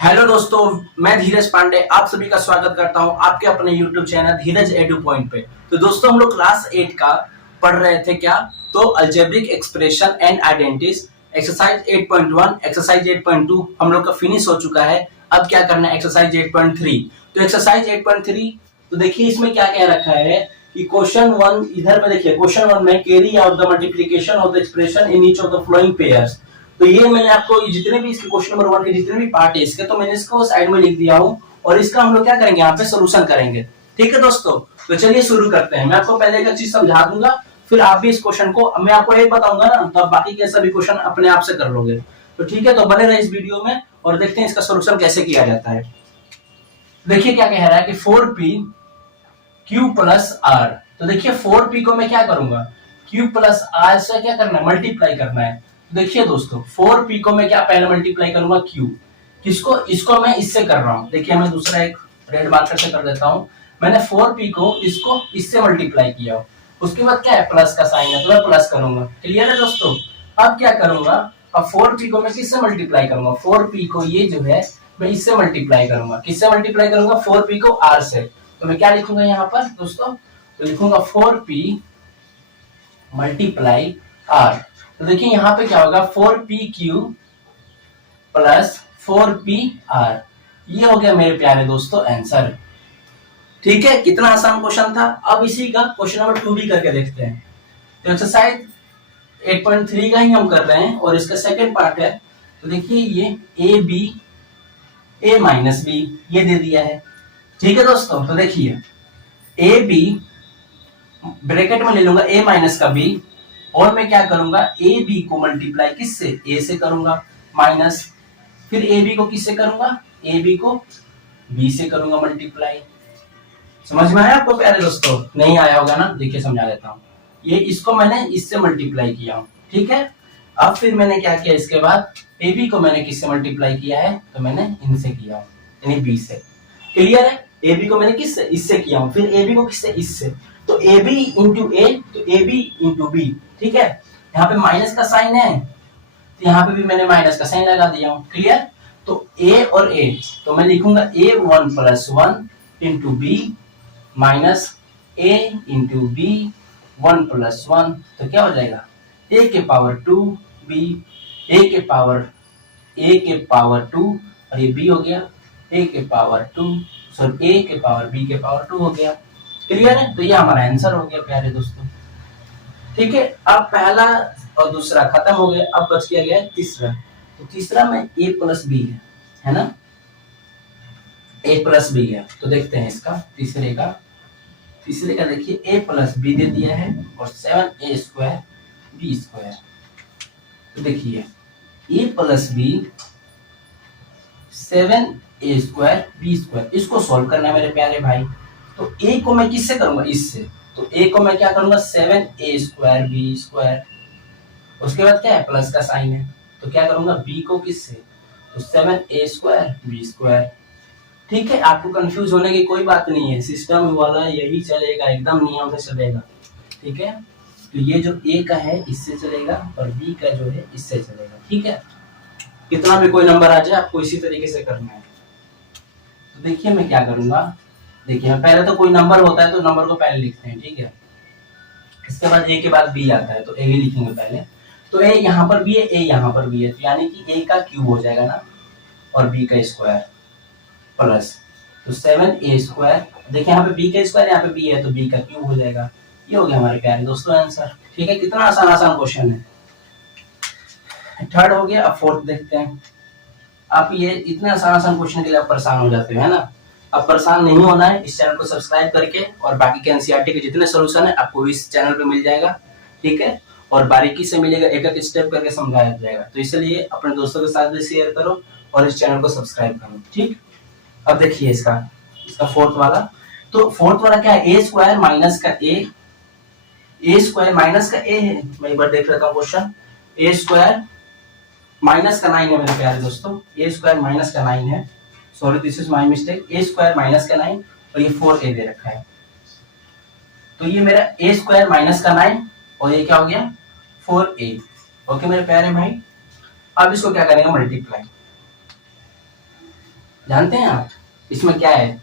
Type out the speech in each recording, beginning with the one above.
Hello दोस्तों, मैं धीरज पांडे आप सभी का स्वागत करता हूं आपके अपने YouTube चैनल धीरज एडू पॉइंट पे। तो दोस्तों, हम लोग क्लास 8 का पढ़ रहे थे क्या? तो algebraic expression and identities exercise 8.1 exercise 8.2 हम लोग का फिनिश हो चुका है। अब क्या करना है एक्सरसाइज 8.3। तो एक्सरसाइज 8.3 तो देखिए इसमें क्या क्या रखा है कि क्वेश्चन 1 इधर में देखिए, क्वेश्चन 1 में carry out the multiplication of the expression in each of the flowing pairs. तो ये मैंने आपको जितने भी इसके क्वेश्चन नंबर 1 के जितने भी पार्ट है इसके, तो मैंने इसको साइड में लिख दिया हूं और इसका हम लोग क्या करेंगे यहाँ पे सोल्यूशन करेंगे। ठीक है दोस्तों, तो चलिए शुरू करते हैं। मैं आपको पहले एक चीज समझा दूंगा, फिर आप भी इस क्वेश्चन को, मैं आपको एक बताऊंगा ना, तो आप बाकी के सभी क्वेश्चन अपने आप से कर लोगे। तो ठीक है, तो बने रहे इस वीडियो में और देखते हैं इसका सोल्यूशन कैसे किया जाता है। देखिए क्या कह रहा है कि 4p q प्लस r। तो देखिए 4p को मैं क्या करूंगा, q प्लस r से क्या करना है, मल्टीप्लाई करना है। देखिए दोस्तों, 4p को मैं क्या पहले मल्टीप्लाई करूंगा, q किसको, इसको मैं इससे कर रहा हूं। देखिए मैं दूसरा एक रेड मार्कर से कर देता हूं। मैंने 4p को इसको इससे मल्टीप्लाई किया, उसके बाद क्या है, प्लस का साइन है तो मैं प्लस करूंगा। क्लियर है दोस्तों? अब क्या करूंगा, अब 4p को मैं किससे मल्टीप्लाई करूंगा, 4p को ये जो है मैं इससे मल्टीप्लाई करूंगा। किससे मल्टीप्लाई करूंगा, 4p को r से। तो मैं क्या लिखूंगा यहाँ पर दोस्तों, तो लिखूंगा 4p मल्टीप्लाई r। तो देखिए यहाँ पे क्या होगा, 4pq प्लस 4pr। ये हो गया मेरे प्यारे दोस्तों आंसर। ठीक है, कितना आसान क्वेश्चन था। अब इसी का क्वेश्चन नंबर 2 भी करके देखते हैं। तो एक्सरसाइज 8.3 का ही हम कर रहे हैं और इसका सेकंड पार्ट है। तो देखिए ये A B A minus B ये दे दिया है। ठीक है दोस्तों, तो देखिए ए बी ब्रैकेट में ले लूंगा ए माइनस का बी, और मैं क्या करूंगा, ए बी को मल्टीप्लाई किससे, ए से करूंगा, माइनस फिर ए बी को किससे करूंगा, ए बी को बी से करूंगा मल्टीप्लाई। समझ में आया आपको प्यारे दोस्तों? नहीं आया होगा ना, देखिए समझा देता हूँ। ये इसको मैंने इससे मल्टीप्लाई किया हूँ, ठीक है। अब फिर मैंने क्या किया, इसके बाद ए बी को मैंने किससे मल्टीप्लाई किया है, तो मैंने इनसे किया हूँ, यानी बी से। क्लियर है? ए बी को मैंने किससे, इससे किया हूँ, फिर ए बी को किससे, इससे। तो ए बी इंटू ए, तो ए बी इंटू बी। ठीक है, यहाँ पे माइनस का साइन है तो यहाँ पे भी मैंने माइनस का साइन लगा दिया हूँ। क्लियर? तो ए और ए, तो मैं लिखूंगा ए 1 प्लस 1 इंटू बी माइनस ए इंटू बी 1 प्लस 1। तो क्या हो जाएगा, ए के पावर 2 बी, ए के पावर 2 और ये बी हो गया ए के पावर 2, सॉरी ए के पावर बी के पावर 2 हो गया। क्लियर है? तो ये हमारा आंसर हो गया प्यारे दोस्तों। ठीक है, अब पहला और दूसरा खत्म हो गया, अब बच गया है तीसरा। तो तीसरा में ए प्लस बी है ना, ए प्लस बी है। तो देखते हैं इसका तीसरे का देखिए ए प्लस बी दे दिया है और 7a स्क्वायर बी स्क्वायर। तो देखिए A plus B 7a square B square, इसको सॉल्व करना है मेरे प्यारे भाई। तो ए को मैं किससे करूंगा, इससे। तो ए को मैं क्या करूंगा, 7a स्क्वायर बी स्क्वायर, उसके बाद क्या है, प्लस का साइन है। तो क्या करूंगा, बी को किससे, तो 7a स्क्वायर बी स्क्वायर। ठीक है, आपको कंफ्यूज होने की कोई बात नहीं है, सिस्टम वाला यही चलेगा, एकदम नियम से चलेगा। ठीक है, तो ये जो ए का है इससे चलेगा और बी का जो है इससे चलेगा। ठीक है, कितना भी कोई नंबर आ जाए आपको इसी तरीके से करना है। तो देखिए मैं क्या करूंगा, देखिए पहले तो कोई नंबर होता है तो नंबर को पहले लिखते हैं, ठीक है। इसके बाद ए के बाद बी आता है तो ए ही लिखेंगे पहले। तो ए यहाँ पर भी है, ए यहाँ पर भी है, तो यानी कि ए का क्यूब हो जाएगा ना, और बी का स्क्वायर प्लस, तो 7a स्क्वायर। देखिए यहाँ पे b का स्क्वायर, यहाँ पे b है तो b का क्यूब हो जाएगा। ये हो गया हमारे प्यारे दोस्तों आंसर। ठीक है, कितना आसान क्वेश्चन है। थर्ड हो गया, अब फोर्थ देखते हैं। आप ये इतना आसान क्वेश्चन के लिए आप परेशान हो जाते हो, है ना। अब परेशान नहीं होना है, इस चैनल को सब्सक्राइब करके, और बाकी के एनसीईआरटी के जितने सोल्यूशन है आपको इस चैनल पे मिल जाएगा। ठीक है, और बारीकी से मिलेगा, एक एक स्टेप करके समझाया जाएगा। तो इसलिए अपने दोस्तों के साथ भी शेयर करो और इस चैनल को सब्सक्राइब करो। ठीक, अब देखिए इसका फोर्थ वाला। तो फोर्थ वाला क्या है, ए स्क्वायर माइनस का ए स्क्वायर माइनस का ए है। मैं एक बार देख लेता हूँ क्वेश्चन। ए स्क्वायर माइनस का 9 है मेरे प्यारे दोस्तों, ए स्क्वायर माइनस का 9 है, sorry this is my mistake. A square minus का 9 और ये 4a दे रखा है। तो ये मेरा ए स्क्वायर माइनस का 9 और ये क्या हो गया, 4a। ओके मेरे प्यारे भाई, अब इसको क्या करेंगे, मल्टीप्लाई। जानते हैं आप इसमें क्या है,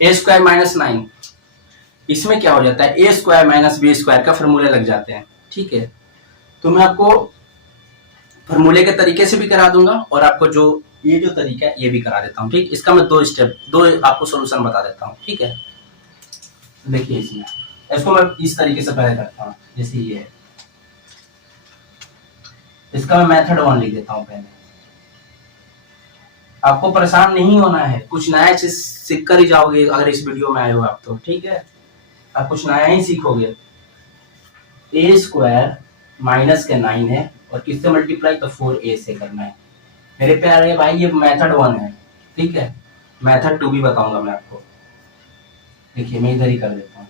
ए स्क्वायर माइनस 9, इसमें क्या हो जाता है ए स्क्वायर माइनस बी स्क्वायर का फॉर्मूला लग जाते हैं। ठीक है, तो मैं आपको फॉर्मूले के तरीके से भी करा दूंगा और आपको जो ये जो तरीका है ये भी करा देता हूँ। ठीक, इसका मैं दो आपको सोल्यूशन बता देता हूँ। ठीक है, देखिए इसमें इसको मैं इस तरीके से पहले करता हूँ, जैसे ये है, इसका मैं मेथड 1 लिख देता हूँ पहले। आपको परेशान नहीं होना है, कुछ नया चीज सीख कर ही जाओगे अगर इस वीडियो में आए हो आप तो। ठीक है, आप कुछ नया ही सीखोगे। ए स्क्वायर माइनस के 9 है और किससे मल्टीप्लाई, तो 4a से करना है मेरे प्यारे भाई। ये मेथड 1 है। ठीक है, मेथड 2 भी बताऊंगा मैं आपको। देखिए मैं इधर ही कर देता हूँ।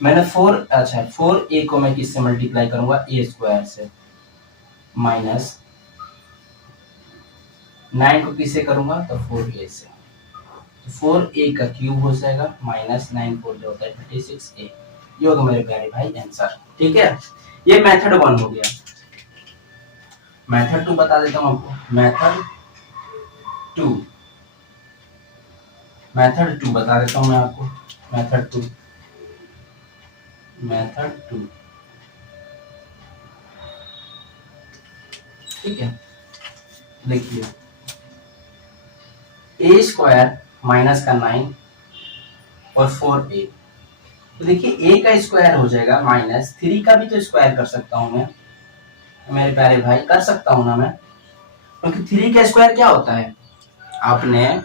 मैंने 4a को मैं किससे मल्टीप्लाई करूंगा, ए स्क्वायर से, माइनस 9 को किससे करूंगा, तो 4a से। तो 4a का क्यूब हो जाएगा, माइनस 9 4 जो होता है 36a। ये होगा मेरे प्यारे भाई आंसर। ठीक है, ये मेथड 1 हो गया। मेथड 2 बता देता हूँ आपको। मेथड 2 बता देता हूँ मैं आपको। मेथड 2 ठीक है, देखिए ए स्क्वायर माइनस का 9 और 4a, तो देखिए a का स्क्वायर हो जाएगा माइनस 3 का भी तो स्क्वायर कर सकता हूं मैं मेरे प्यारे भाई, कर सकता हूं ना मैं, क्योंकि 3 का स्क्वायर क्या होता है, आपने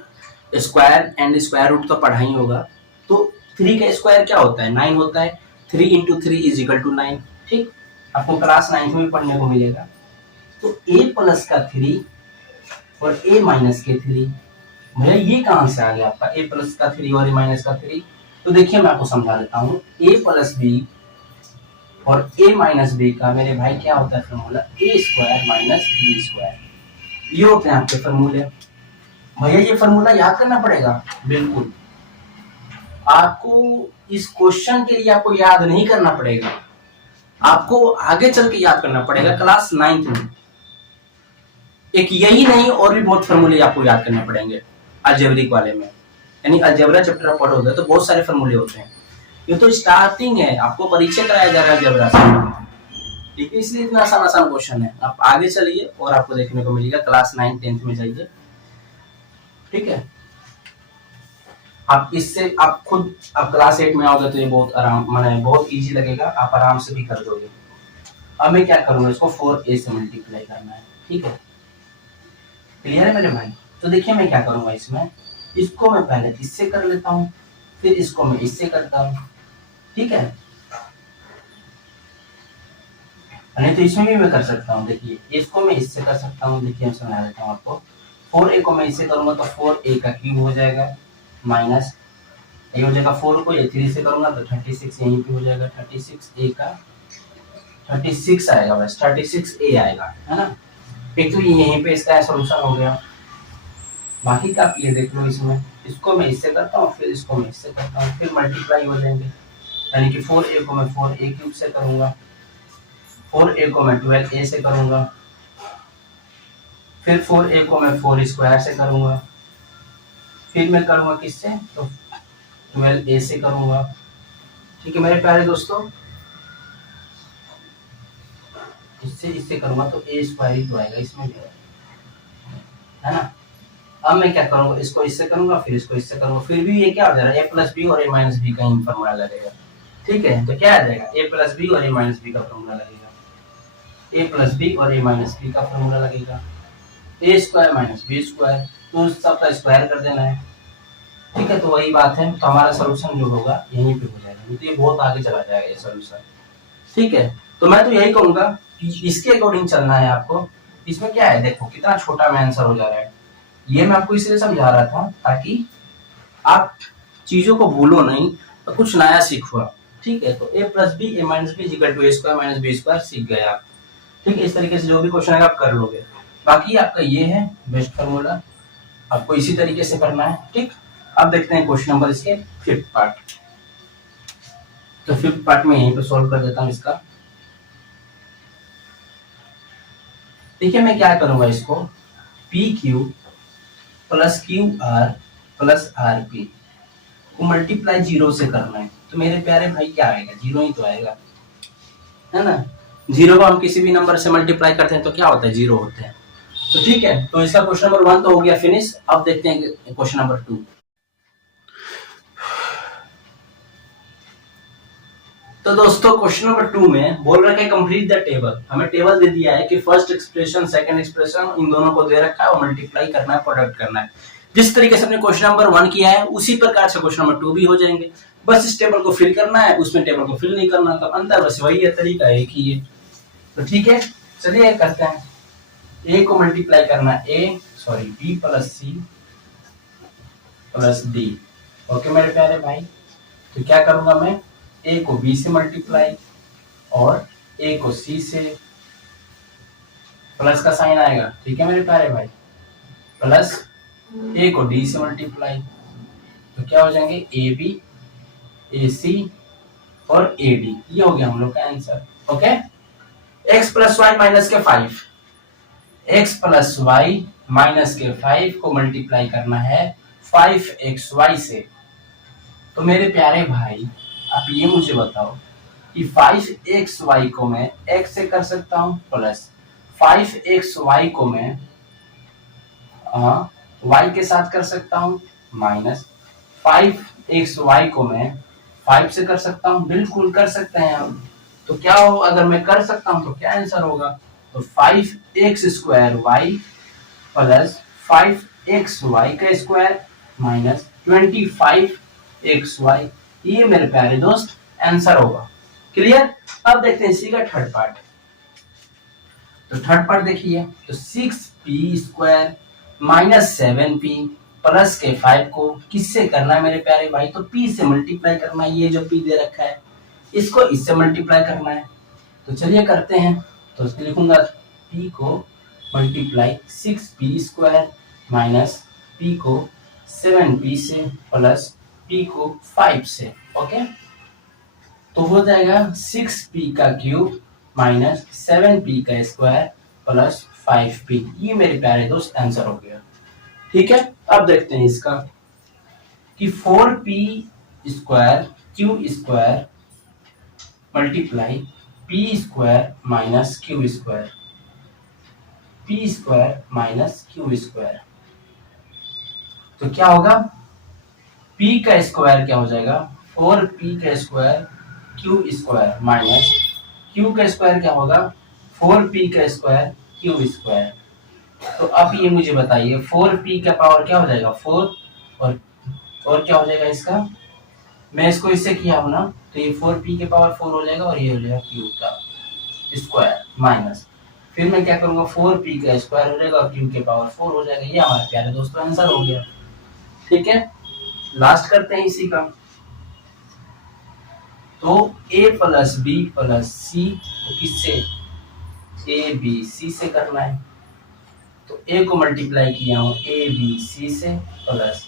स्क्वायर एंड स्क्वायर रूट तो पढ़ा ही होगा। तो 3 का स्क्वायर क्या होता है, 9 होता है। 3 इंटू 3 इज इक्वल टू 9। ठीक, आपको क्लास 9 में भी पढ़ने को मिलेगा। तो a प्लस का 3 और a माइनस के 3, भैया ये कहां से आ गया आपका a प्लस का 3 और a माइनस का 3। तो देखिए मैं आपको समझा देता हूँ। a प्लस बी और a माइनस बी का मेरे भाई क्या होता है formula, a square minus B square. ये होते हैं आपके फॉर्मूले। भैया ये फॉर्मूला याद करना पड़ेगा, बिल्कुल आपको इस क्वेश्चन के लिए आपको याद नहीं करना पड़ेगा, आपको आगे चल के याद करना पड़ेगा क्लास 9th में। एक यही नहीं और भी बहुत फॉर्मूले आपको याद करने पड़ेंगे अलजेब्रिक वाले में, यानी अलजेब्रा चैप्टर आप पढ़ोगे तो बहुत सारे फॉर्मूले होते हैं। ये तो स्टार्टिंग है, आपको परिचय कराया जा रहा है अलजेब्रा से। ठीक है, इसलिए इतना आसान आसान क्वेश्चन है। आप आगे चलिए और आपको देखने को मिलेगा क्लास 9 10th में जाइए। ठीक है, आप इससे आप खुद आप क्लास 8 में आओगे तो ये बहुत आराम माने बहुत इजी लगेगा, आप आराम से भी कर दोगे। अब मैं क्या करूंगा, इसको 4a से मल्टीप्लाई करना है। ठीक है, क्लियर है मेरे भाई। तो देखिए मैं क्या करूंगा, इसमें इसको मैं पहले इससे कर लेता हूँ, फिर इसको मैं इससे करता हूँ। ठीक है, नहीं तो इसमें भी मैं कर सकता हूँ। देखिए इसको मैं इससे कर सकता हूँ। देखिए मैं समझा देता हूँ आपको। 4a को मैं इससे करूंगा तो 4a का क्यूब हो जाएगा, माइनस ये हो जाएगा 4 को ये 3 से करूंगा तो 36 यहीं पे हो जाएगा। 36a का 36 आएगा, बस 36a आएगा, है ना। एक तो यहीं पे इसका सॉल्यूशन हो गया। बाकी का आप ये देख लो, इसमें इसको मैं इससे करता हूँ, फिर इसको मैं इससे करता हूँ, फिर मल्टीप्लाई हो जाएंगे। यानी कि 4a को मैं 4a क्यूब से करूंगा, 4a को मैं 12a से करूंगा, फिर 4a को मैं 4 स्क्वायर से करूंगा, फिर मैं करूंगा किससे, तो 12a से करूंगा। ठीक है मेरे प्यारे दोस्तों, इससे करूंगा तो a स्क्वायर ही तो आएगा इसमें भी, है ना। अब मैं क्या करूंगा, इसको इससे करूंगा, फिर इसको इससे करूंगा, फिर भी ये क्या हो जाएगा, a प्लस बी और a माइनस बी का फॉर्मूला लगेगा। ठीक है, तो क्या आ जाएगा, a प्लस बी और a माइनस बी का फॉर्मूला लगेगा, a प्लस बी और a माइनस बी का फॉर्मूला लगेगा। a square minus B square, तो सबका स्क्वायर कर देना है। ठीक है, तो वही बात है। तो हमारा सोल्यूशन जो होगा यहीं पे हो जाएगा, तो ये बहुत आगे चला जाएगा ये सोल्यूशन। ठीक है, तो मैं तो यही कहूंगा कि इसके अकॉर्डिंग चलना है आपको। इसमें क्या है, देखो कितना छोटा में आंसर हो जा रहा है। ये मैं आपको इसलिए समझा रहा था ताकि आप चीजों को भूलो नहीं और कुछ नया सीखो आप। ठीक है, तो a plus B a minus B equal to a square minus B square सीख गए आप। ठीक है, इस तरीके से जो भी क्वेश्चन आएगा आप कर लोगे। बाकी आपका ये है बेस्ट फॉर्मूला, आपको इसी तरीके से करना है। ठीक, अब देखते हैं क्वेश्चन नंबर इसके 5th पार्ट। तो 5th पार्ट में यहीं पे सॉल्व कर देता हूँ इसका। देखिए मैं क्या करूंगा, इसको P Q plus Q R plus R P को मल्टीप्लाई 0 से करना है। तो मेरे प्यारे भाई क्या आएगा, 0 ही तो आएगा, है ना। 0 को हम किसी भी नंबर से मल्टीप्लाई करते हैं तो क्या होता है, 0 होता है। तो ठीक है, तो इसका क्वेश्चन नंबर 1 तो हो गया फिनिश। अब देखते हैं क्वेश्चन नंबर 2। तो दोस्तों क्वेश्चन नंबर 2 में बोल रखा है कंप्लीट द टेबल। हमें टेबल दे दिया है कि first expression second expression in दोनों को दे रखा है और मल्टीप्लाई करना है, प्रोडक्ट करना है। जिस तरीके से हमने क्वेश्चन नंबर 1 किया है उसी प्रकार से क्वेश्चन नंबर 2 भी हो जाएंगे। बस इस टेबल को फिल करना है, उसमें टेबल को फिल नहीं करना। तो अंतर बस वही है, तरीका एक ही है। तो ठीक है, चलिए करते हैं। ए को मल्टीप्लाई करना है B plus C plus D. Okay मेरे प्यारे भाई, तो क्या करूंगा मैं, ए को बी से मल्टीप्लाई और ए को सी से, प्लस का साइन आएगा, ठीक है मेरे प्यारे भाई, प्लस ए को डी से मल्टीप्लाई, तो क्या हो जाएंगे ए बी ए सी और ए डी। ये हो गया हम लोग का answer. Okay, X plus Y minus के 5, एक्स प्लस वाई माइनस के 5 को मल्टीप्लाई करना है 5xy से। तो मेरे प्यारे भाई आप ये मुझे बताओ कि 5xy को मैं x से कर सकता हूं प्लस 5xy को मैं y के साथ कर सकता हूं माइनस 5xy को मैं 5 से कर सकता हूं। बिल्कुल कर सकते हैं हम। तो क्या हो, अगर मैं कर सकता हूं तो क्या आंसर होगा, तो 5x² प्लस 5xy का स्क्वायर माइनस 25xy। ये मेरे प्यारे दोस्त आंसर होगा। क्लियर। अब देखते हैं इसी का थर्ड पार्ट। तो थर्ड पार्ट देखिए, तो 6p² माइनस 7p प्लस के 5 को किससे करना है मेरे प्यारे भाई, तो p से मल्टीप्लाई करना है। ये जो p दे रखा है इसको इससे मल्टीप्लाई करना है। तो चलिए करते हैं। तो लिखूंगा p को मल्टीप्लाई 6p² माइनस p को 7p से प्लस p को 5 से। ओके, तो हो जाएगा 6p का क्यूब माइनस 7p का स्क्वायर प्लस 5p। ये मेरे प्यारे दोस्त आंसर हो गया। ठीक है, अब देखते हैं इसका कि 4p² q² multiply p² minus q², p² minus q²। तो क्या होगा, p का स्क्वायर क्या हो जाएगा, 4p का स्क्वायर q² माइनस q का स्क्वायर क्या होगा, 4p का स्क्वायर q²। तो अब ये मुझे बताइए 4p का पावर क्या हो जाएगा 4 और क्या हो जाएगा इसका, मैं इसको इससे किया हूं ना, तो ये 4p के पावर 4 हो जाएगा और ये हो जाएगा q का स्क्वायर माइनस, फिर मैं क्या करूंगा 4p का स्क्वायर हो जाएगा और q के पावर 4 हो जाएगा। ये हमारे प्यारे दोस्तों आंसर हो गया। ठीक है, लास्ट करते हैं इसी का। तो a प्लस बी प्लस सी को किससे, ए बी सी से करना है। तो a को मल्टीप्लाई किया हूं ए बी सी से प्लस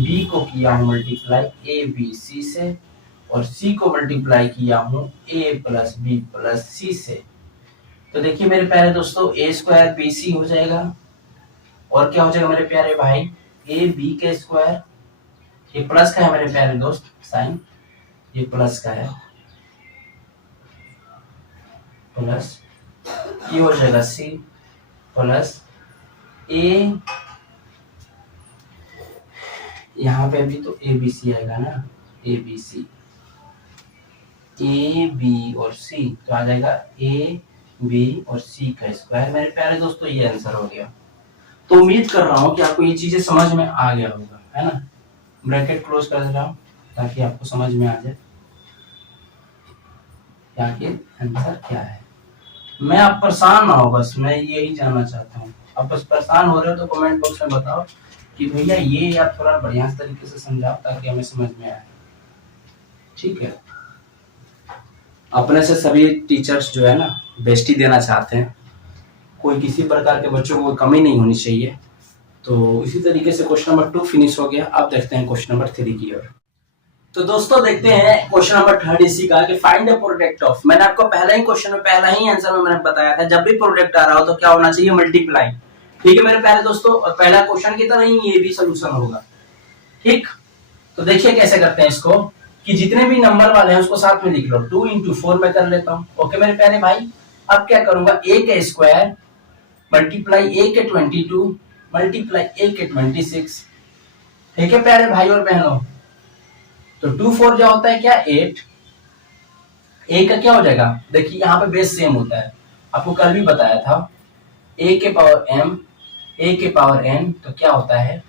b को किया हूं मल्टीप्लाई ए बी सी से और c को मल्टीप्लाई किया हूं a प्लस बी प्लस सी से। तो देखिए मेरे प्यारे दोस्तों a² bc हो जाएगा और क्या हो जाएगा मेरे प्यारे भाई ए बी का स्क्वायर, ये प्लस का है मेरे प्यारे दोस्त साइन, ये प्लस का है प्लस ये हो जाएगा सी प्लस ए, यहाँ पे भी तो ए बी सी आएगा ना, A B C, A B और सी, तो आ जाएगा ए बी और सी का स्क्वायर। मेरे प्यारे दोस्तों ये आंसर हो गया। तो उम्मीद कर रहा हूँ कि आपको ये चीजें समझ में आ गया होगा, है ना। ब्रैकेट क्लोज कर दे रहा हूँ ताकि आपको समझ में आ जाए क्या कि आंसर क्या है। मैं आप परेशान ना हो, बस मैं यही जानना चाहता हूँ। आप बस परेशान हो रहे हो तो कमेंट बॉक्स में बताओ कि भैया ये आप थोड़ा बढ़िया तरीके से समझाओ ताकि हमें समझ में आए। ठीक है, अपने से सभी टीचर्स जो है ना बेस्टी देना चाहते हैं, कोई किसी प्रकार के बच्चों को कमी नहीं होनी चाहिए। तो इसी तरीके से क्वेश्चन नंबर 2 फिनिश हो गया। अब देखते हैं क्वेश्चन नंबर 3 की ओर। तो दोस्तों देखते हैं क्वेश्चन नंबर 3 इसी का कि फाइंड द प्रोडक्ट ऑफ। मैंने आपको पहला ही क्वेश्चन में पहला ही आंसर में मैंने बताया था जब भी प्रोडक्ट आ रहा हो तो क्या होना चाहिए, मल्टीप्लाई। ठीक है मेरे प्यारे दोस्तों, और पहला क्वेश्चन की तरह ही ये भी सोल्यूशन होगा। ठीक, तो देखिए कैसे करते हैं इसको, कि जितने भी नंबर वाले हैं उसको साथ में लिख लो। 2 इंटू 4 में कर लेता हूँ। ओके मेरे प्यारे भाई, अब क्या करूंगा, a के स्क्वायर मल्टीप्लाई a के 22 मल्टीप्लाई a के 26। ठीक है प्यारे भाई और बहनों, तो 2 4 जो होता है क्या 8, a का क्या हो जाएगा, देखिए यहाँ पे बेस सेम होता है, आपको कल भी बताया था, a के पावर m a के पावर n, तो क्या होता है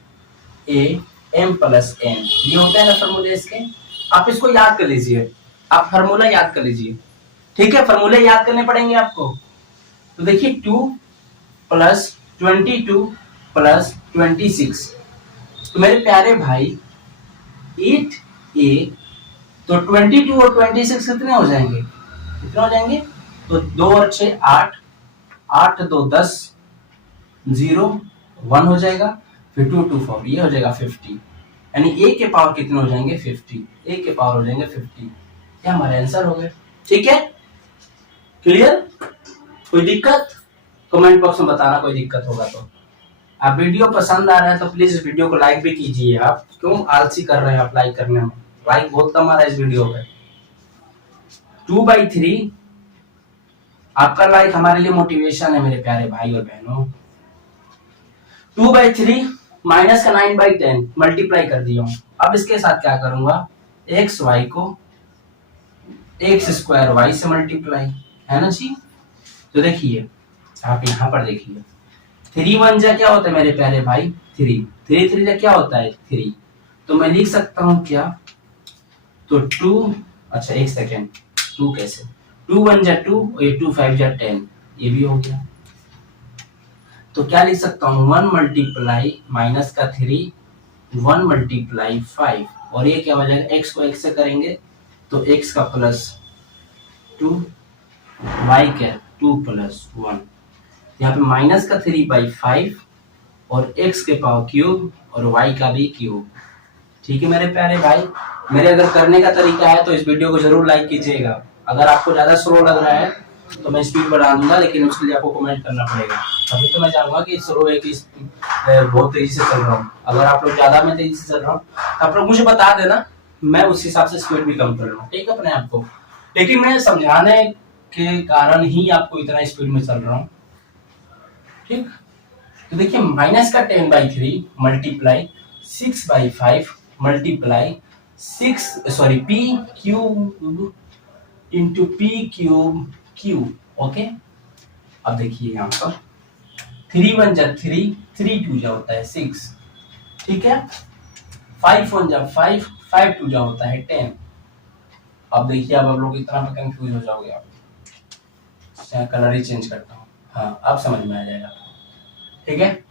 a m प्लस n, ये होता है ना फॉर्मूले इसके। आप इसको याद कर लीजिए, आप फार्मूला याद कर लीजिए। ठीक है, फार्मूले याद करने पड़ेंगे आपको। तो देखिए 2 प्लस 22 प्लस 26, तो मेरे प्यारे भाई 8a, तो 22 और 26 कितने हो जाएंगे, कितने हो जाएंगे, तो 2 और 6 8, 8 2 10, 0 1 हो जाएगा, फिर 2 2 4, ये हो जाएगा 50, यानी a के पावर कितने हो जाएंगे 50, a के पावर हो जाएंगे 50। ये हमारे आंसर हो गए। ठीक है, क्लियर, कोई दिक्कत कमेंट बॉक्स में बताना, कोई दिक्कत होगा तो। आप वीडियो पसंद आ रहा है तो प्लीज इस वीडियो को लाइक भी कीजिए। आप क्यों आलसी कर रहे हैं आप लाइक करने में, लाइक बहुत कम आ रहा है इस वीडियो पे। 2/3, आपका लाइक हमारे लिए मोटिवेशन है मेरे प्यारे भाई और बहनों। 2/3 माइनस का 9/10 मल्टीप्लाई कर दिया हूं। अब इसके साथ क्या करूंगा, एक्स वाई को एक्स स्क्वायर वाई से मल्टीप्लाई, है ना जी। तो देखिए आप यहाँ पर देखिए 3 1 जा क्या होता है मेरे प्यारे भाई 3, 3 3 जा क्या होता है 3, तो मैं लिख सकता हूँ क्या, तो 2, अच्छा एक सेकेंड, 2 कैसे, 2 1 जा 2, और ये 2 5 जा 10, ये भी हो गया। तो क्या लिख सकता हूँ 1 मल्टीप्लाई माइनस का 3 1 मल्टीप्लाई 5, और ये क्या हो जाएगा, x को x से करेंगे तो x का प्लस 2, y क्या 2 प्लस 1, यहाँ पे माइनस का 3/5 और x के पावर क्यूब और y का भी क्यूब। ठीक है मेरे प्यारे भाई, मेरे अगर करने का तरीका है तो इस वीडियो को जरूर लाइक कीजिएगा। अगर आपको ज्यादा स्लो लग रहा है तो मैं स्पीड बढ़ा दूंगा, लेकिन उसके लिए आपको कमेंट करना पड़ेगा। अभी तो मैं चाहूंगा कि स्लो है कि बहुत तेजी से चल रहा हूँ। अगर आप लोग ज्यादा में तेजी से चल रहा हूँ तो आप लोग मुझे बता देना, मैं उस हिसाब से स्पीड भी कम कर लूँ। ठीक है अपने आप को, लेकिन मैं समझाने के कारण ही आपको इतना स्पीड में चल रहा हूँ। ठीक, तो देखिए माइनस का 10/3 multiply 6/5 multiply 6 sorry p cube into p cube cube. Okay, अब देखिए यहाँ पर 3 1 जा 3, 3 2 जा होता है 6, ठीक है, 5 1 जा 5, 5 2 जा होता है 10। अब देखिए अब आप लोग इतना कंफ्यूज हो जाओगे, आप कलर ही चेंज करता हूँ, हाँ अब समझ में आ जाएगा। ठीक है,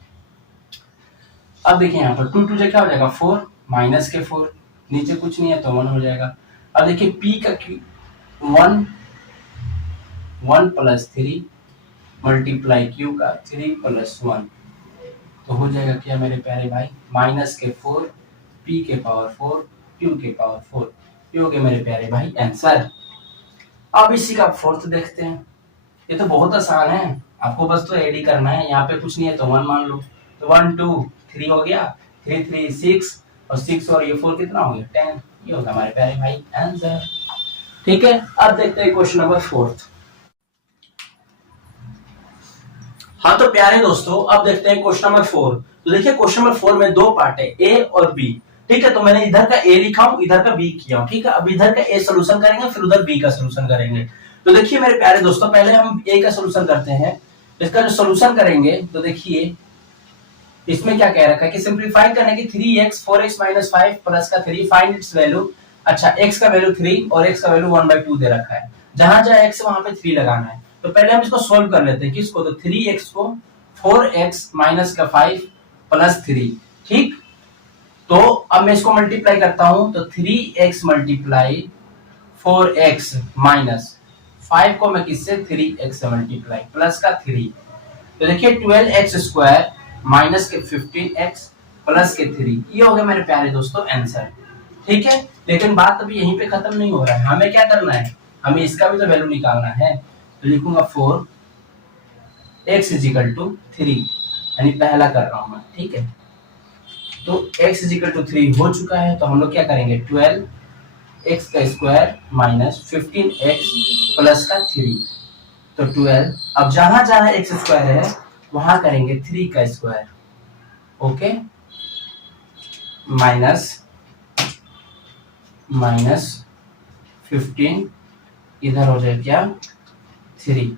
अब देखिए यहाँ पर 2 2 जा क्या हो जाएगा 4, माइनस के 4, नीचे कुछ नहीं है तो 1 हो जाएगा। अब देखिए p का 1 1 प्लस 3 मल्टीप्लाई q का 3 प्लस 1, तो हो जाएगा क्या मेरे प्यारे भाई, माइनस के 4 p के पावर 4 q के पावर 4, ये हो गया मेरे प्यारे भाई आंसर। अब इसी का फोर्थ देखते हैं, ये तो बहुत आसान है, आपको बस तो एड ही करना है। यहाँ पे कुछ नहीं है तो 1 मान लो, तो 1 2 3 हो गया, 3 3 6 और 6 और ये 4 कितना हो गया 10, ये होगा हमारे प्यारे भाई आंसर। ठीक है, अब देखते हैं क्वेश्चन नंबर 4। हाँ तो प्यारे दोस्तों अब देखते हैं क्वेश्चन नंबर 4। तो देखिए क्वेश्चन नंबर 4 में दो पार्ट है, ए और बी। ठीक है, तो मैंने इधर का ए लिखा हूं, इधर का बी किया हूं। ठीक है, अब इधर का ए सोल्यूशन करेंगे, फिर उधर बी का सोल्यूशन करेंगे। तो देखिए मेरे प्यारे दोस्तों पहले हम ए का सोल्यूशन करते हैं। इसका जो सोल्यूशन करेंगे तो देखिए इसमें क्या कह रखा है कि सिंप्लीफाई करने की 3x 4x - 5 प्लस का 3 फाइंड इट्स वैल्यू। अच्छा, x का वैल्यू 3 और x का वैल्यू 1/2 दे रखा है, जहां जहां x वहां पे 3 लगाना है। तो पहले हम इसको सोल्व कर लेते हैं, किसको, तो 3x को 4x माइनस का 5 प्लस 3। ठीक, तो अब मैं इसको मल्टीप्लाई करता हूं, तो 3x मल्टीप्लाई 4x माइनस 5 को मैं किससे 3x से मल्टीप्लाई प्लस का 3, तो देखिए 12x स्क्वायर माइनस के 15x प्लस के 3, ये हो गया मेरे प्यारे दोस्तों आंसर। ठीक है, लेकिन बात अभी यहीं पे खत्म नहीं हो रहा है, हमें क्या करना है, हमें इसका भी तो वैल्यू निकालना है। तो लिखूंगा 4x = 3 यानी पहला कर रहा हूं मैं, ठीक है। तो x इजिकल टू 3 हो चुका है, तो हम लोग क्या करेंगे 12x का स्क्वायर माइनस 15x प्लस का 3, तो 12। अब जहां जहां एक्स स्क्वायर है वहां करेंगे 3 का स्क्वायर, ओके, माइनस माइनस 15, इधर हो जाएगा क्या 3,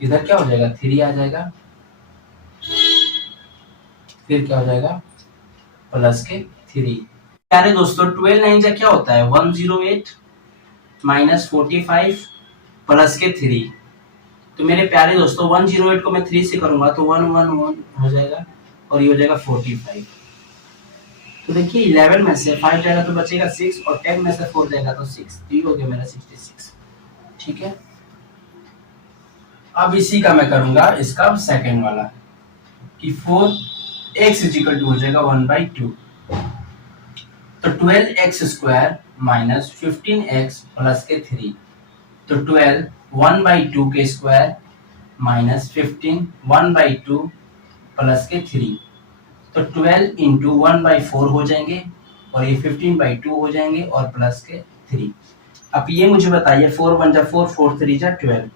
इधर क्या हो जाएगा 3 आ जाएगा, फिर क्या हो जाएगा प्लस के 3। प्यारे दोस्तों 12 9 जा क्या होता है 108 माइनस 45 प्लस के 3। तो मेरे प्यारे दोस्तों 108 को मैं 3 से करूंगा तो 111 हो जाएगा और ये हो जाएगा 45। तो देखिए 11 में से 5 जाएगा तो बचेगा 6 और 10 में से 4 जाएगा तो 6, तो ये हो गया मेरा 66, ठीक है। अब इसी का मैं करूंगा इसका सेकंड वाला कि 4x इजिकल टू हो जाएगा 1/2, तो 12x square minus 15x plus के 3, तो 12 1/2 के स्क्वायर माइनस 15 1/2 प्लस के 3, तो 12 इंटू 1/4 हो जाएंगे और ये 15/2 हो जाएंगे और प्लस के 3। अब ये मुझे बताइए 4 1 जा 4 4 3 जा 12,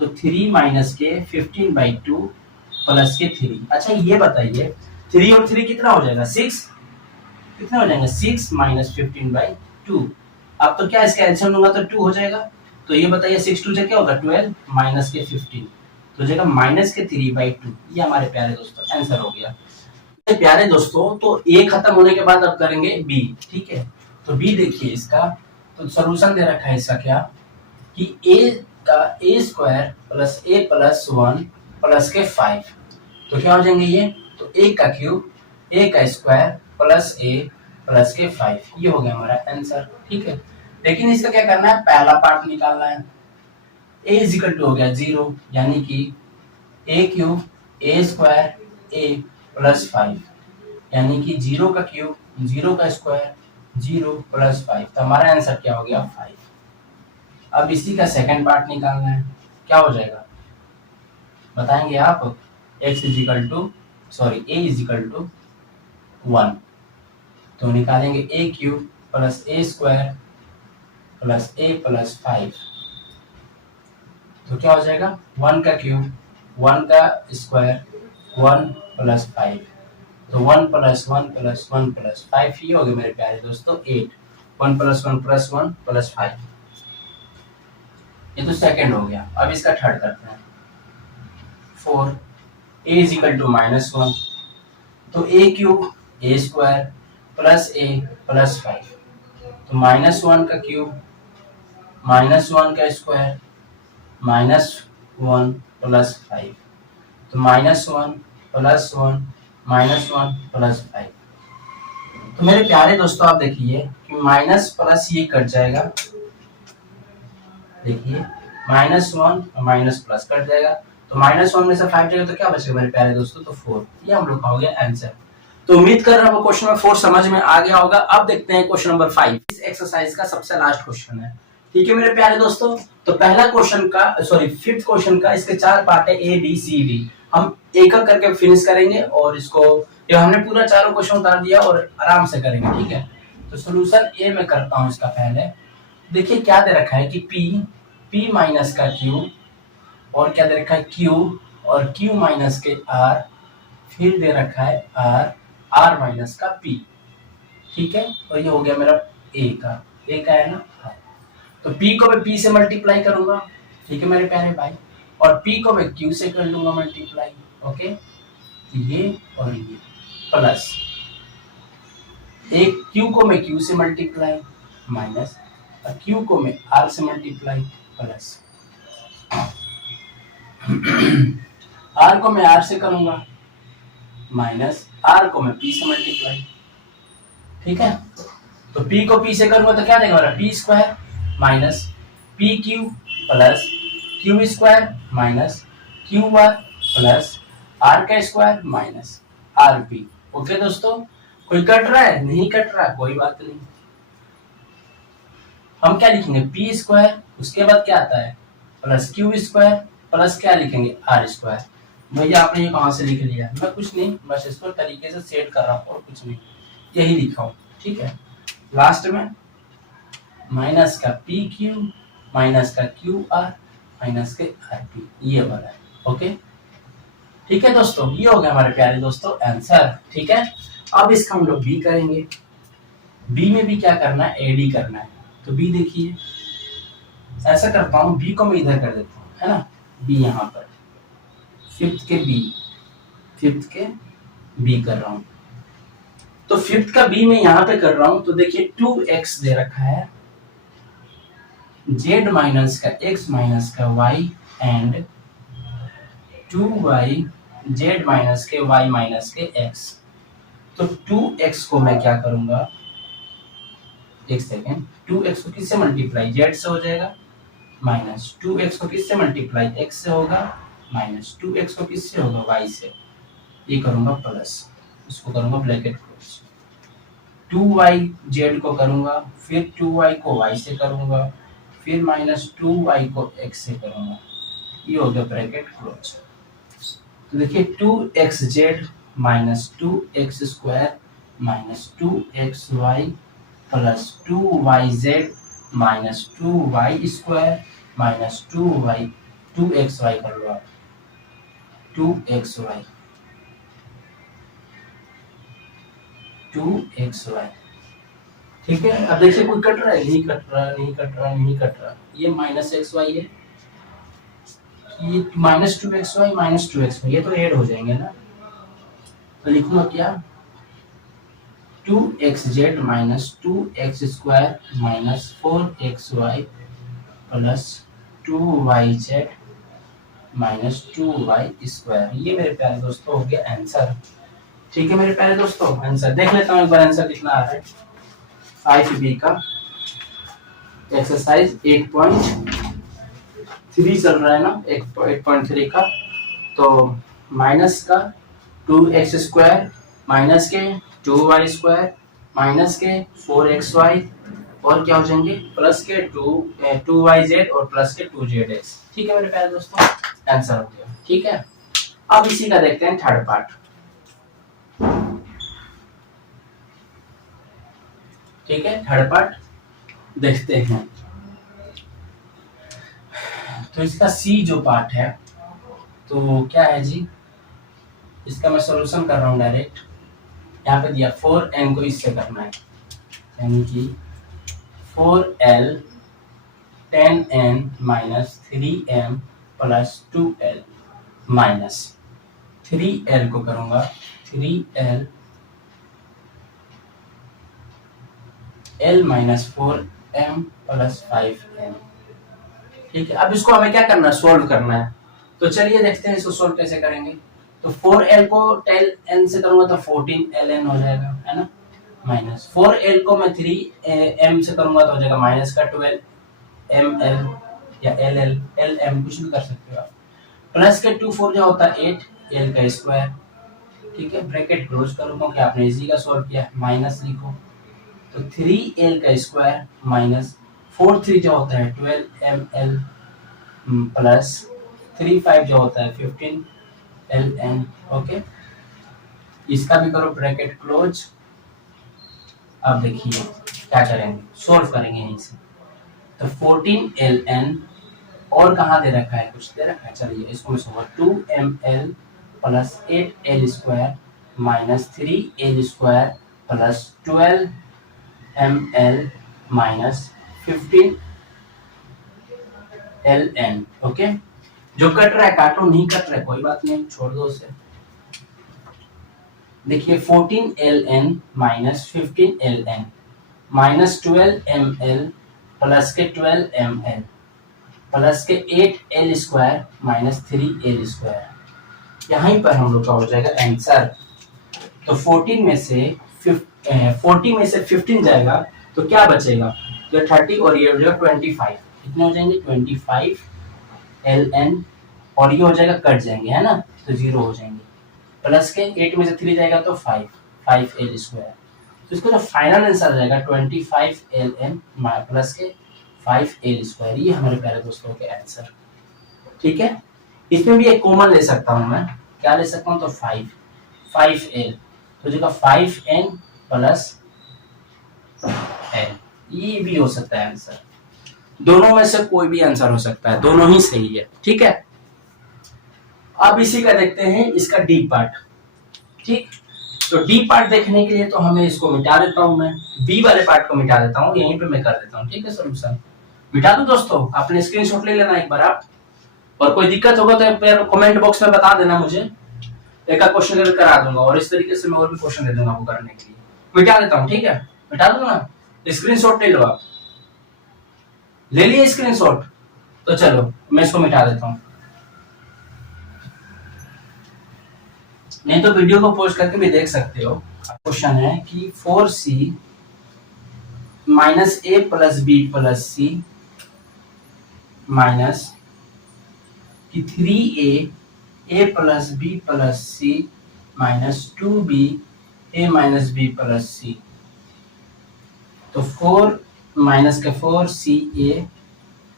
तो 3 माइनस के 15/2 प्लस के 3। अच्छा ये बताइए 3 और 3 कितना हो जाएगा 6, कितना हो जाएगा 6 माइनस 15/2। अब तो क्या इसका एलसीएम लूंगा तो 2 हो जाएगा, तो ये बताइए 6 2 जा क्या होगा 12 माइनस के 15, तो हो जाएगा माइनस के 3/2। ये हमारे प्यारे दोस्तों आंसर हो गया। प्यारे दोस्तों तो ए खत्म होने के बाद अब करेंगे बी, ठीक है। तो बी देखिए इसका, तो सॉल्यूशन दे रखा है इसका क्या कि ए का ए स्क्वायर प्लस ए प्लस 1 प्लस के 5, तो क्या हो जाएंगे ये, तो ए का क्यूब ए का स्क्वायर प्लस ए प्लस के 5, ये हो गया हमारा आंसर, ठीक है। लेकिन इसका क्या करना है पहला पार्ट निकालना है। ए इजिकल टू हो गया 0, यानी कि ए क्यूब ए स्क्वायर ए प्लस 5, यानी कि 0 का क्यूब 0 का स्क्वायर 0 प्लस 5, तो हमारा आंसर क्या हो गया 5। अब इसी का सेकंड पार्ट निकालना है, क्या हो जाएगा बताएंगे आप, x equal to sorry a equal to 1, तो निकालेंगे a cube plus a square plus a plus 5, तो क्या हो जाएगा 1 का क्यूब 1 का स्क्वायर 1 प्लस 5, तो 1 प्लस 1 प्लस 1 प्लस 5, ये हो गया मेरे प्यारे दोस्तों 8, 1 प्लस 1 प्लस 1 प्लस 5, ये तो सेकंड हो गया। अब इसका थर्ड करते हैं 4 a इजिकल टू -1, तो a cube a square plus a plus 5, तो -1 का क्यूब -1 का स्क्वायर -1 प्लस 5, तो -1 प्लस 1 -1 प्लस 5। तो मेरे प्यारे दोस्तों आप देखिए कि माइनस प्लस ये कट जाएगा, देखिए -1 और माइनस प्लस कट जाएगा, तो -1 में से 5 जाएगा तो क्या बचेगा मेरे प्यारे दोस्तों, तो 4, ये हम लोग का हो गया आंसर। तो उम्मीद कर रहा हूँ क्वेश्चन नंबर 4 समझ में आ गया होगा। अब देखते हैं क्वेश्चन नंबर 5, इस एक्सरसाइज का सबसे लास्ट क्वेश्चन है, ठीक है मेरे प्यारे दोस्तों। तो पहला क्वेश्चन का सॉरी फिफ्थ क्वेश्चन का इसके 4 पार्ट है A B C D, हम एक एक करके फिनिश करेंगे और इसको ये हमने पूरा चारों क्वेश्चन उतार दिया और आराम से करेंगे, ठीक है। तो सोल्यूशन ए में करता हूँ इसका पहले। देखिए क्या दे रखा है कि p माइनस का q और क्या दे रखा है q और q माइनस के r, फिर दे रखा है r माइनस का p, ठीक है। और ये हो गया मेरा a का है ना, हाँ। तो p को मैं p से मल्टीप्लाई करूंगा, ठीक है मेरे प्यारे भाई, और p को मैं q से कर लूंगा मल्टीप्लाई, ओके। ये और ये प्लस एक q को मैं q से मल्टीप्लाई माइनस और q को मैं r से मल्टीप्लाई प्लस r को मैं r से करूंगा माइनस r को मैं p से मल्टीप्लाई, ठीक है। तो p को p से करूंगा तो क्या देगा मेरा p square minus p Q plus q square minus q r plus r का square minus r p, okay दोस्तों। कोई कट रहा है, नहीं कट रहा, कोई बात नहीं। हम क्या लिखेंगे p स्क्वायर, उसके बाद क्या आता है प्लस q स्क्वायर प्लस क्या लिखेंगे r स्क्वायर, भैया आपने ये कहाँ से लिख लिया? मैं कुछ नहीं, बस इसको तरीके से सेट कर रहा हूँ और कुछ नहीं, यही लिखा हूँ। ठीक है, लास्ट में माइनस का पी क्यू माइनस का क्यू आर माइनस के आर पी, ये वाला है। ओके, ठीक है दोस्तों, ये हो गया हमारे प्यारे दोस्तों आंसर। ठीक है, अब इसका हम लोग बी करेंगे। बी में भी क्या करना है? एडी करना है। तो बी देखिए, ऐसा करता हूँ, बी को मैं इधर कर देता हूँ, है ना, बी यहाँ पर, फिफ्थ के बी कर रहा हूँ। तो फिफ्थ का बी में यहाँ पे कर रहा हूँ। तो देखिए 2x दे रखा है, z माइनस का x माइनस का y and 2y z minus के y माइनस के x। तो 2x को मैं क्या करूंगा, एक सेकेंड, 2x को किससे मल्टीप्लाई, z से हो जाएगा, माइनस 2x को किससे मल्टीप्लाई, x से होगा, माइनस 2x को किससे होगा, y से, ये करूंगा प्लस, इसको करूंगा ब्रैकेट क्लोज, 2y z को करूंगा, फिर 2y को y से करूंगा, फिर माइनस 2y को x से करूंगा, ये हो गया ब्रैकेट क्लोज। तो देखिए 2xz minus 2x square minus 2xy plus 2yz minus 2y square minus 2xy कर लो आप, 2xy 2xy। ठीक है, अब देखिए कोई कट रहा है, नहीं कट रहा, नहीं कट रहा, नहीं कट रहा, ये माइनस xy है, ये माइनस 2xy माइनस 2xy, ये तो ऐड हो जाएंगे ना। तो लिखूंगा क्या, 2xz minus 2x square minus 4xy plus 2yz minus 2y square, ये मेरे प्यारे दोस्तों हो गया आंसर। ठीक है मेरे प्यारे दोस्तों, आंसर देख लेता हूँ एक बार, आंसर कितना आ रहा है 5b का एक्सरसाइज 8.3 चल रहा है ना, 8.3 का। तो माइनस का 2x स्क्वायर माइनस के 2y स्क्वायर माइनस के 4xy और क्या हो जाएंगे, प्लस के 2yz और प्लस के 2zx। ठीक है मेरे प्यारे दोस्तों, आंसर हो गया। ठीक है, अब इसी का देखते हैं थर्ड पार्ट। ठीक है, थर्ड पार्ट देखते हैं। तो इसका सी जो पार्ट है, तो क्या है जी, इसका मैं सॉल्यूशन कर रहा हूँ डायरेक्ट। यहाँ पे दिया 4n को इससे करना है, यानी कि 4l 10n minus 3m plus 2l minus 3l को करूंगा 3l l minus 4m plus 5m। ठीक है, अब इसको हमें क्या करना है, सोल्व करना है। तो चलिए देखते हैं इसको सोल्व कैसे करेंगे। तो 4l को 10n से करूंगा तो 14ln हो जाएगा, है ना, माइनस 4l को मैं 3m से करूंगा तो हो जाएगा माइनस का 12ml या lm कुछ भी कर सकते हो आप, प्लस के 2 4 जो होता है 8l का स्क्वायर। ठीक है, ब्रैकेट क्लोज करूंगा कि आपने इजी का सॉल्व किया, माइनस लिखो, तो 3l का स्क्वायर माइनस 4 3 जो होता है 12ml प्लस 3 5 जो होता है 15ln। ओके, इसका भी करो ब्रैकेट क्लोज। अब देखिए क्या करेंगे, सोल्व करेंगे यहीं से। तो 14ln और कहाँ दे रखा है, कुछ दे रखा है, चलिए इसको मैं solve, 2ml plus 8l square minus 3l square plus 12ml minus 15ln। Okay, जो कट रहा है काटो, नहीं कट रहा है कोई बात नहीं, छोड़ दो उसे। देखिए 14ln minus 15ln minus 12ml plus के 12ml प्लस के 8l square minus 3l square, यहीं पर हम लोग का हो जाएगा आंसर। तो 14 में से 15 जाएगा तो क्या बचेगा, तो 30 और ये हो जाएगा 25, कितने हो जाएंगे 25ln, और ये हो जाएगा कट जाएंगे, है ना, तो 0 हो जाएंगे, प्लस के 8 में से 3 जाएगा तो 5l स्क्वायर। तो इसका जो फाइनल आंसर आ जाएगा 25ln प्लस के 5l स्क्वायर, ये हमारे प्यारे दोस्तों के आंसर। ठीक है, इसमें भी एक कॉमन ले सकता हूं मैं, क्या ले सकता हूँ, तो 5l तो जो 5n प्लस l, ये भी हो सकता है आंसर। दोनों में से कोई भी आंसर हो सकता है, दोनों ही सही है। ठीक है, अब इसी का देखते हैं इसका डी पार्ट। ठीक, तो डी पार्ट देखने के लिए तो हमें इसको मिटा देता हूं, मैं बी वाले पार्ट को मिटा देता हूं, यहीं पे मैं कर देता हूं। ठीक है, सोल्यूशन मिटा दूं दोस्तों, आपने स्क्रीनशॉट ले लेना एक बार आप, और कोई दिक्कत होगा तो फिर कमेंट बॉक्स में बता देना मुझे, एक क्वेश्चन करा दूंगा, और इस तरीके से मैं और भी क्वेश्चन दे दूंगा वो करने के लिए। मिटा देता हूँ, ठीक है, मिटा दूंगा। स्क्रीनशॉट ले लो आप, ले लिए स्क्रीनशॉट, तो चलो मैं इसको मिटा देता हूँ, नहीं तो वीडियो को पॉज करके भी देख सकते हो। क्वेश्चन है कि 4c minus A plus B plus C minus कि 3a plus B plus C minus 2b a minus B plus C, तो 4 माइनस के 4ca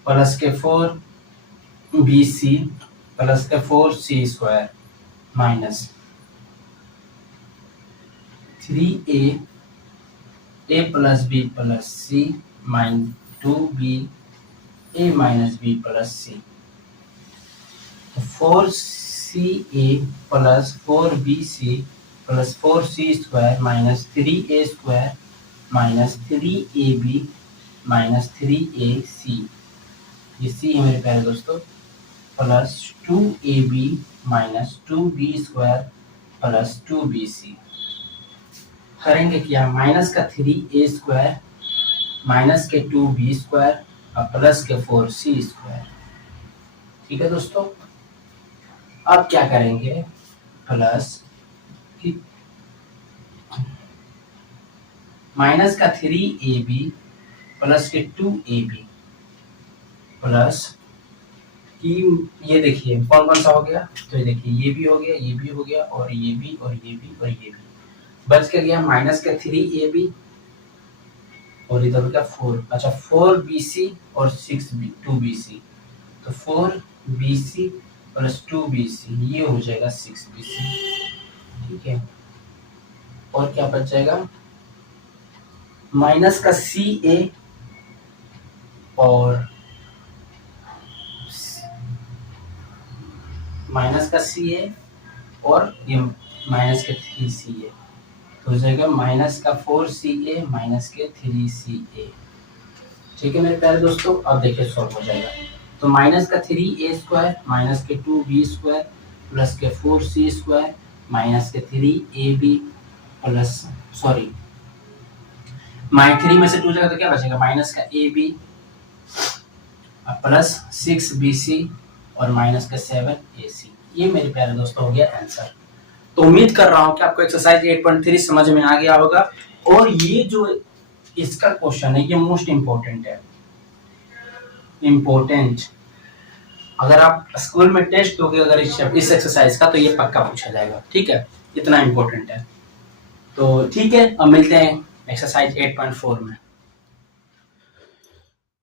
प्लस के 4bc प्लस के 4c square minus 3a plus B plus C minus 2b a minus B plus C, तो 4ca plus 4bc plus 4c square minus 3a square minus 3ab minus 3ac, ये सी है मेरे प्यारे दोस्तों, plus 2ab minus 2b square plus 2bc। करेंगे क्या, minus का 3a square minus के 2b स्क्वायर और प्लस के 4c स्क्वायर। ठीक है दोस्तों, अब क्या करेंगे, प्लस कि माइनस का 3ab प्लस के 2ab प्लस कि ये देखिए कौन कौन सा हो गया, तो ये देखिए ये भी हो गया, ये भी हो गया, और ये भी, और ये भी, और ये भी, बच के गया माइनस का 3ab और इधर का 4, अच्छा 4bc और 2bc, तो 4bc प्लस 2bc ये हो जाएगा 6bc। ठीक है, और क्या बच जाएगा, माइनस का ca और माइनस का ca और ये माइनस के 3ca, तो हो जाएगा माइनस का 4ca माइनस के 3ca। ठीक है मेरे प्यारे दोस्तों, अब देखिए सॉल्व हो जाएगा, तो माइनस का 3a स्क्वायर माइनस के 2b स्क्वायर प्लस के 4c स्क्वायर माइनस के 3ab प्लस सॉरी 3 में से 2 जाएगा तो क्या बचेगा, माइनस का ab प्लस 6bc और माइनस का 7ac। ये मेरे प्यारे दोस्तों हो गया आंसर। तो उम्मीद कर रहा हूं कि आपको एक्सरसाइज 8.3 समझ में आ गया होगा, और ये जो इसका क्वेश्चन है ये मोस्ट इंपॉर्टेंट है, इम्पोर्टेंट। अगर आप स्कूल में टेस्ट दोगे अगर इस एक्सरसाइज का, तो ये पक्का पूछा जाएगा। ठीक है, इतना इम्पोर्टेंट है। तो ठीक है, अब मिलते हैं एक्सरसाइज 8.4 में।